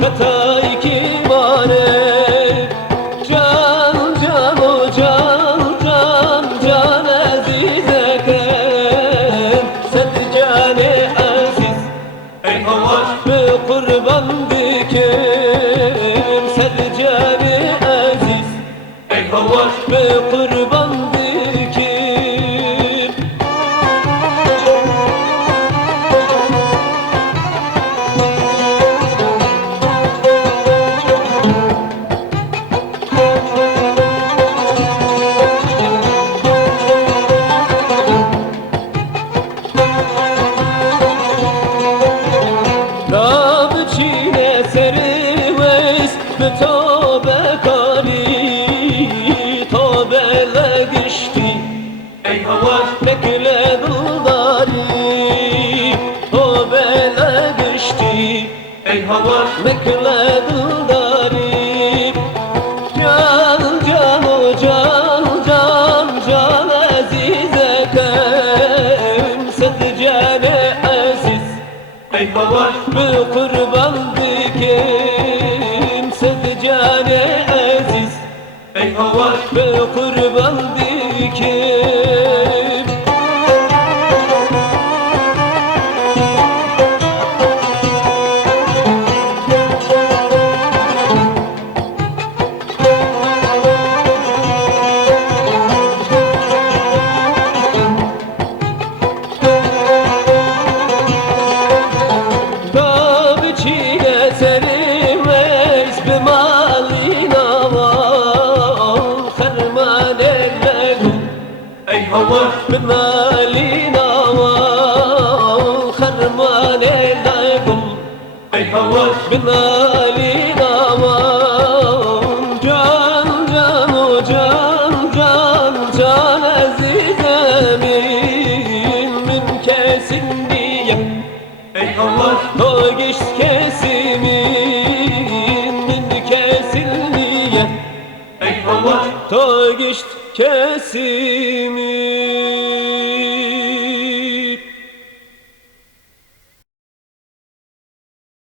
Katay kimane can can o can can can azize ken Sed cane aziz ey havaş be kurban dikim Sed cane aziz ey havaş be kurban dikim Tövbe kali, tövbe legişti ey havaş bekle dudari Tövbe legişti ey havaş bekle dudari Can can o can can can azize kem Sed cane aziz ey havaş be kurban dikim Sed cane aziz ey havaş be kurban dikim Tabi çile sermez bir malina var Ferman elledim ey havaş bir malina var Ferman elledim ey havaş bir malina var Can can o can can can azizemin min kesin diye ey havaş togiş kesimin min kesilmiye ey havaş togiş kesimin